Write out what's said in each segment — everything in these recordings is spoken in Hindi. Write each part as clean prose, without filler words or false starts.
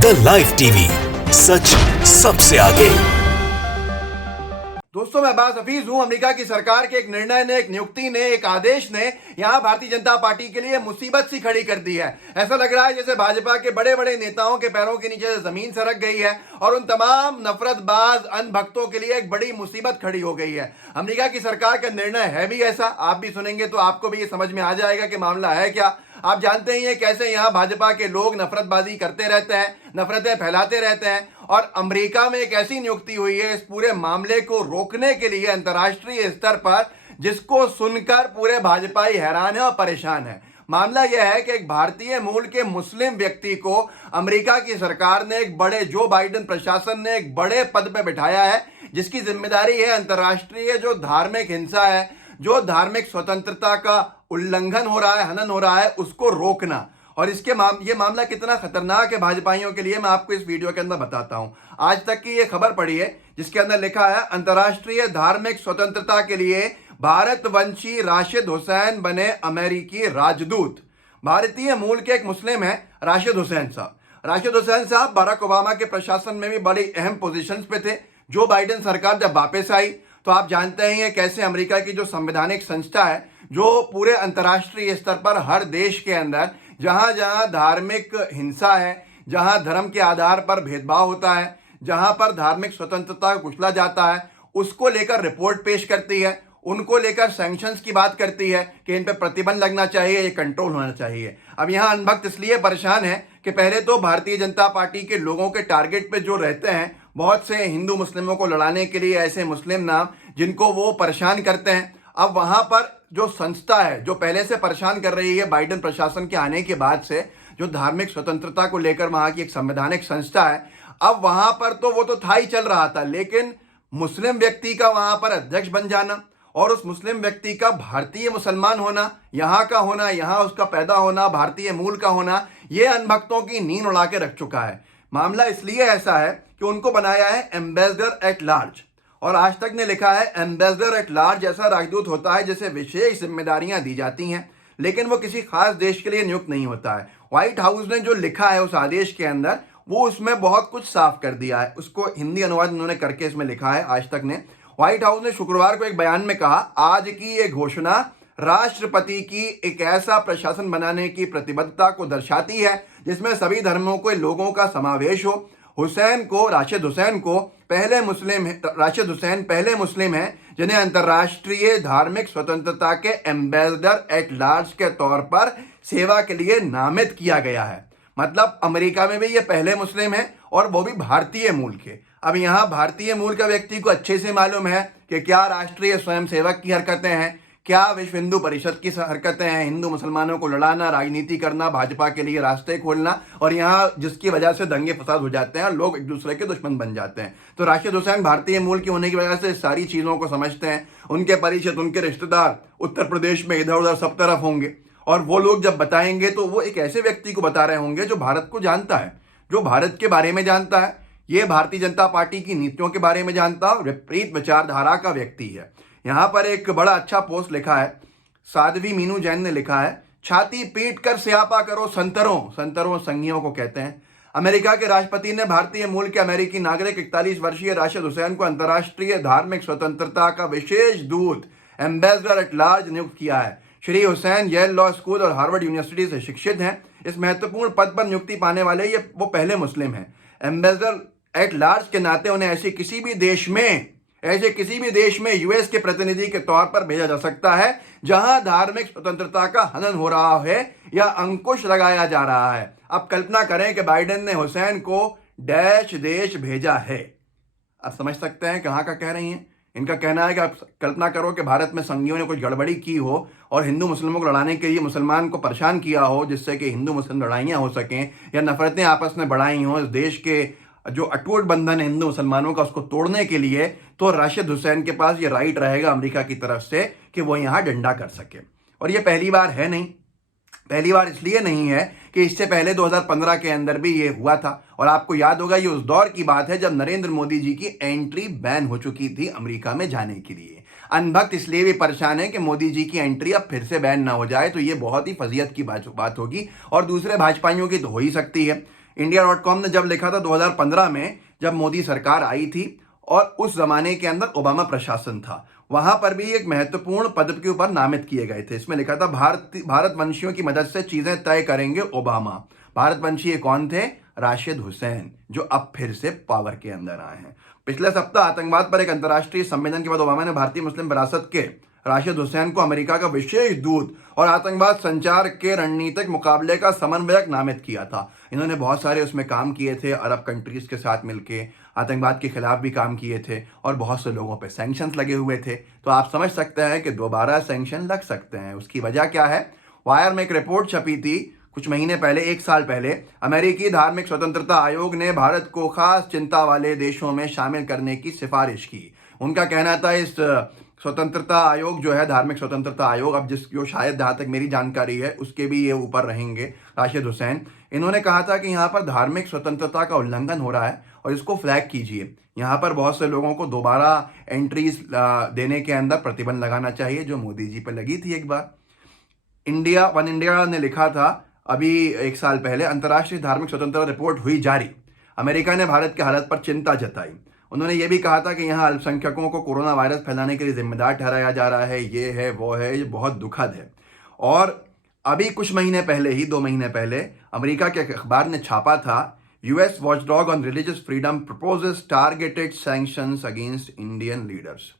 द लाइव टीवी, सच सबसे आगे। दोस्तों, मैं अब्बास हफीज हूं। अमेरिका की सरकार के एक निर्णय ने, एक नियुक्ति ने, एक आदेश ने यहां भारतीय जनता पार्टी के लिए मुसीबत सी खड़ी कर दी है। ऐसा लग रहा है जैसे भाजपा के बड़े बड़े नेताओं के पैरों के नीचे से जमीन सरक गई है और उन तमाम नफरतबाज अंधभक्तों के लिए एक बड़ी मुसीबत खड़ी हो गई है। अमेरिका की सरकार का निर्णय है भी ऐसा। आप भी सुनेंगे तो आपको भी ये समझ में आ जाएगा कि मामला है क्या। आप जानते ही हैं कैसे यहां भाजपा के लोग नफरतबाजी करते रहते हैं, नफरतें फैलाते रहते हैं। और अमेरिका में एक ऐसी नियुक्ति हुई है इस पूरे मामले को रोकने के लिए अंतर्राष्ट्रीय स्तर पर, जिसको सुनकर पूरे भाजपाई हैरान है और परेशान है। मामला यह है कि एक भारतीय मूल के मुस्लिम व्यक्ति को अमेरिका की सरकार ने, एक बड़े जो बाइडेन प्रशासन ने एक बड़े पद पर बिठाया है, जिसकी जिम्मेदारी है अंतर्राष्ट्रीय जो धार्मिक हिंसा है, जो धार्मिक स्वतंत्रता का उल्लंघन हो रहा है, हनन हो रहा है, उसको रोकना। और ये मामला कितना खतरनाक है भाजपाइयों के लिए, मैं आपको इस वीडियो के अंदर बताता हूं। आज तक की ये खबर पड़ी है जिसके अंदर लिखा है, अंतर्राष्ट्रीय धार्मिक स्वतंत्रता के लिए भारतवंशी राशिद हुसैन बने अमेरिकी राजदूत। भारतीय मूल के एक मुस्लिम है राशिद हुसैन साहब। राशिद हुसैन साहब बराक ओबामा के प्रशासन में भी बड़ी अहम पोजीशंस पे थे। जो बाइडेन सरकार जब वापस आई तो आप जानते हैं कैसे अमेरिका की जो संवैधानिक संस्था है, जो पूरे अंतर्राष्ट्रीय स्तर पर हर देश के अंदर जहां जहां धार्मिक हिंसा है, जहां धर्म के आधार पर भेदभाव होता है, जहां पर धार्मिक स्वतंत्रता को कुचला जाता है, उसको लेकर रिपोर्ट पेश करती है, उनको लेकर सैंक्शंस की बात करती है कि इन पर प्रतिबंध लगना चाहिए, ये कंट्रोल होना चाहिए। अब यहां अनभक्त इसलिए परेशान है कि पहले तो भारतीय जनता पार्टी के लोगों के टारगेट पे जो रहते हैं, बहुत से हिंदू मुस्लिमों को लड़ाने के लिए ऐसे मुस्लिम नाम जिनको वो परेशान करते हैं। अब वहां पर जो संस्था है, जो पहले से परेशान कर रही है बाइडेन प्रशासन के आने के बाद से, जो धार्मिक स्वतंत्रता को लेकर वहां की एक संवैधानिक संस्था है, अब वहां पर तो वो तो था ही चल रहा था, लेकिन मुस्लिम व्यक्ति का वहां पर अध्यक्ष बन जाना और उस मुस्लिम व्यक्ति का भारतीय मुसलमान होना, यहाँ का होना, यहाँ उसका पैदा होना, भारतीय मूल का होना, ये अनभक्तों की नींद उड़ा के रख चुका है। मामला इसलिए ऐसा है कि उनको बनाया है एम्बेसडर एट लार्ज। और आज तक ने लिखा है, एम्बेसडर एट लार्ज ऐसा राजदूत होता है जिसे विशेष जिम्मेदारियां दी जाती हैं, लेकिन वो किसी खास देश के लिए नियुक्त नहीं होता है। व्हाइट हाउस ने जो लिखा है उस आदेश के अंदर, वो उसमें बहुत कुछ साफ कर दिया है। उसको हिंदी अनुवाद उन्होंने करके इसमें लिखा है आज तक ने। व्हाइट हाउस ने शुक्रवार को एक बयान में कहा, आज की ये घोषणा राष्ट्रपति की एक ऐसा प्रशासन बनाने की प्रतिबद्धता को दर्शाती है जिसमें सभी धर्मों के लोगों का समावेश हो। राशिद हुसैन पहले मुस्लिम हैं जिन्हें अंतर्राष्ट्रीय धार्मिक स्वतंत्रता के एम्बेसडर एट लार्ज के तौर पर सेवा के लिए नामित किया गया है। मतलब अमेरिका में भी ये पहले मुस्लिम हैं और वो भी भारतीय मूल के। अब यहाँ भारतीय मूल का व्यक्ति को अच्छे से मालूम है कि क्या राष्ट्रीय स्वयंसेवक की हरकतें हैं, क्या विश्व हिंदू परिषद की हरकतें हैं, हिंदू मुसलमानों को लड़ाना, राजनीति करना, भाजपा के लिए रास्ते खोलना, और यहाँ जिसकी वजह से दंगे फसाद हो जाते हैं, लोग एक दूसरे के दुश्मन बन जाते हैं। तो राशिद हुसैन भारतीय मूल के होने की वजह से सारी चीज़ों को समझते हैं। उनके परिचित, उनके रिश्तेदार उत्तर प्रदेश में इधर उधर सब तरफ होंगे, और वो लोग जब बताएंगे तो वो एक ऐसे व्यक्ति को बता रहे होंगे जो भारत को जानता है, जो भारत के बारे में जानता है, ये भारतीय जनता पार्टी की नीतियों के बारे में जानता है, विपरीत विचारधारा का व्यक्ति है। यहाँ पर एक बड़ा अच्छा पोस्ट लिखा है, साध्वी मीनू जैन ने लिखा है, छाती पीट कर स्यापा करो संतरों संघियों को कहते हैं। अमेरिका के राष्ट्रपति ने भारतीय मूल के अमेरिकी नागरिक 41 वर्षीय राशिद हुसैन को अंतर्राष्ट्रीय धार्मिक स्वतंत्रता का विशेष दूत, एम्बेसडर एट लार्ज नियुक्त किया है। Shri Hussain Yale law school और हार्वर्ड यूनिवर्सिटी से शिक्षित हैं। इस महत्वपूर्ण पद पर नियुक्ति पाने वाले वो पहले मुस्लिम हैं। एम्बेसडर एट लार्ज के नाते उन्हें ऐसे किसी भी देश में यूएस के प्रतिनिधि के तौर पर भेजा जा सकता है जहां धार्मिक स्वतंत्रता का हनन हो रहा है या अंकुश लगाया जा रहा है। अब कल्पना करें कि बाइडेन ने हुसैन को डैश देश भेजा है। आप समझ सकते हैं कहां का कह रही हैं। इनका कहना है कि आप कल्पना करो कि भारत में संघियों ने कुछ गड़बड़ी की हो और हिंदू मुस्लिमों को लड़ाने के लिए मुसलमान को परेशान किया हो, जिससे कि हिंदू मुस्लिम लड़ाइयाँ हो सकें या नफरतें आपस में बढ़ाई हों, इस देश के जो अटूट बंधन है हिंदू मुसलमानों का, उसको तोड़ने के लिए, तो राशिद हुसैन के पास ये राइट रहेगा अमेरिका की तरफ से कि वो यहाँ डंडा कर सके। और ये पहली बार है नहीं, पहली बार इसलिए नहीं है कि इससे पहले 2015 के अंदर भी ये हुआ था। और आपको याद होगा ये उस दौर की बात है जब नरेंद्र मोदी जी की एंट्री बैन हो चुकी थी अमेरिका में जाने के लिए। अनभक्त इसलिए भी परेशान है कि मोदी जी की एंट्री अब फिर से बैन ना हो जाए, तो ये बहुत ही फजीयत की बात होगी और दूसरे भाजपाइयों की तो हो ही सकती है। India.com ने जब लिखा था 2015 में, जब मोदी सरकार आई थी और उस जमाने के अंदर ओबामा प्रशासन था, वहां पर भी एक महत्वपूर्ण पद के ऊपर नामित किए गए थे। इसमें लिखा था भारतवंशियों की मदद से चीजें तय करेंगे ओबामा। भारतवंशी कौन थे? राशिद हुसैन, जो अब फिर से पावर के अंदर आए हैं। पिछले सप्ताह आतंकवाद पर एक अंतर्राष्ट्रीय सम्मेलन के बाद ओबामा ने भारतीय मुस्लिम विरासत के राशिद हुसैन को अमेरिका का विशेष दूत और आतंकवाद संचार के रणनीतिक मुकाबले का समन्वयक नामित किया था। इन्होंने बहुत सारे उसमें काम किए थे, अरब कंट्रीज के साथ मिलके आतंकवाद के खिलाफ भी काम किए थे और बहुत से लोगों पे सैंक्शंस लगे हुए थे। तो आप समझ सकते हैं कि दोबारा सैंक्शन लग सकते हैं। उसकी वजह क्या है? वायर में एक रिपोर्ट छपी थी कुछ महीने पहले, 1 साल पहले। अमेरिकी धार्मिक स्वतंत्रता आयोग ने भारत को खास चिंता वाले देशों में शामिल करने की सिफारिश की। उनका कहना था इस स्वतंत्रता आयोग जो है, धार्मिक स्वतंत्रता आयोग, अब जो शायद जहाँ तक मेरी जानकारी है उसके भी ये ऊपर रहेंगे राशिद हुसैन। इन्होंने कहा था कि यहाँ पर धार्मिक स्वतंत्रता का उल्लंघन हो रहा है और इसको फ्लैग कीजिए। यहाँ पर बहुत से लोगों को दोबारा एंट्रीज देने के अंदर प्रतिबंध लगाना चाहिए, जो मोदी जी पर लगी थी एक बार। वन इंडिया ने लिखा था अभी 1 साल पहले, अंतर्राष्ट्रीय धार्मिक स्वतंत्रता रिपोर्ट हुई जारी। अमेरिका ने भारत की हालत पर चिंता जताई। उन्होंने ये भी कहा था कि यहाँ अल्पसंख्यकों को कोरोना वायरस फैलाने के लिए जिम्मेदार ठहराया जा रहा है, ये है वो है, ये बहुत दुखद है। और अभी कुछ महीने पहले ही, 2 महीने पहले, अमेरिका के अखबार ने छापा था, US watchdog on religious freedom proposes targeted sanctions against Indian leaders.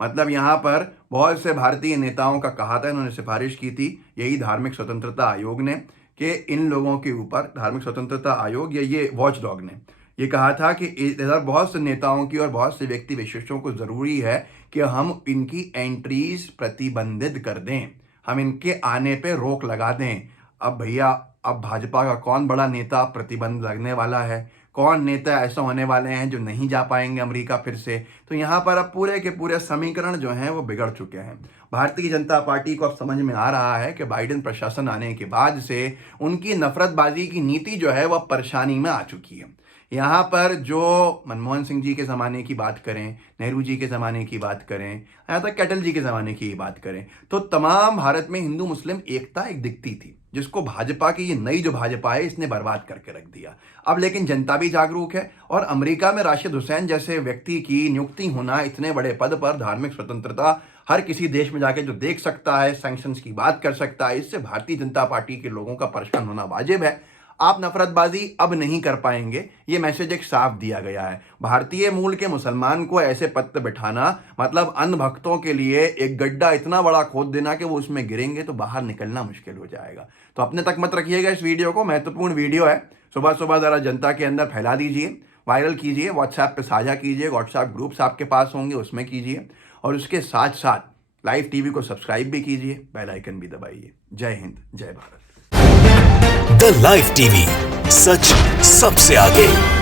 मतलब यहाँ पर बहुत से भारतीय नेताओं का कहा था, इन्होंने सिफारिश की थी यही धार्मिक स्वतंत्रता आयोग ने, कि इन लोगों के ऊपर, धार्मिक स्वतंत्रता आयोग या ये वॉचडॉग ने ये कहा था कि इधर बहुत से नेताओं की और बहुत से व्यक्ति विशेषों को ज़रूरी है कि हम इनकी एंट्रीज प्रतिबंधित कर दें, हम इनके आने पे रोक लगा दें। अब भैया, अब भाजपा का कौन बड़ा नेता प्रतिबंध लगने वाला है? कौन नेता ऐसा होने वाले हैं जो नहीं जा पाएंगे अमेरिका फिर से? तो यहाँ पर अब पूरे के पूरे समीकरण जो हैं वो बिगड़ चुके हैं। भारतीय जनता पार्टी को अब समझ में आ रहा है कि बाइडेन प्रशासन आने के बाद से उनकी नफरतबाजी की नीति जो है वह परेशानी में आ चुकी है। यहाँ पर जो मनमोहन सिंह जी के ज़माने की बात करें, नेहरू जी के ज़माने की बात करें, यहाँ तक कैटल जी के ज़माने की बात करें, तो तमाम भारत में हिंदू मुस्लिम एकता एक दिखती थी, जिसको भाजपा की ये नई जो भाजपा है इसने बर्बाद करके रख दिया। अब लेकिन जनता भी जागरूक है और अमेरिका में राशिद हुसैन जैसे व्यक्ति की नियुक्ति होना इतने बड़े पद पर, धार्मिक स्वतंत्रता हर किसी देश में जाके जो देख सकता है, सैंक्शंस की बात कर सकता है, इससे भारतीय जनता पार्टी के लोगों का परेशान होना वाजिब है। आप नफरतबाजी अब नहीं कर पाएंगे, ये मैसेज एक साफ दिया गया है। भारतीय मूल के मुसलमान को ऐसे पद पे बिठाना मतलब अन्य भक्तों के लिए एक गड्ढा इतना बड़ा खोद देना कि वो उसमें गिरेंगे तो बाहर निकलना मुश्किल हो जाएगा। तो अपने तक मत रखिएगा इस वीडियो को, महत्वपूर्ण वीडियो है। सुबह सुबह ज़रा जनता के अंदर फैला दीजिए, वायरल कीजिए, व्हाट्सएप पे साझा कीजिए, व्हाट्सएप ग्रुप्स आपके पास होंगे उसमें कीजिए, और उसके साथ साथ लाइव टीवी को सब्सक्राइब भी कीजिए, बेल आइकन भी दबाइए। जय हिंद, जय भारत। द लाइव टीवी, सच सबसे आगे।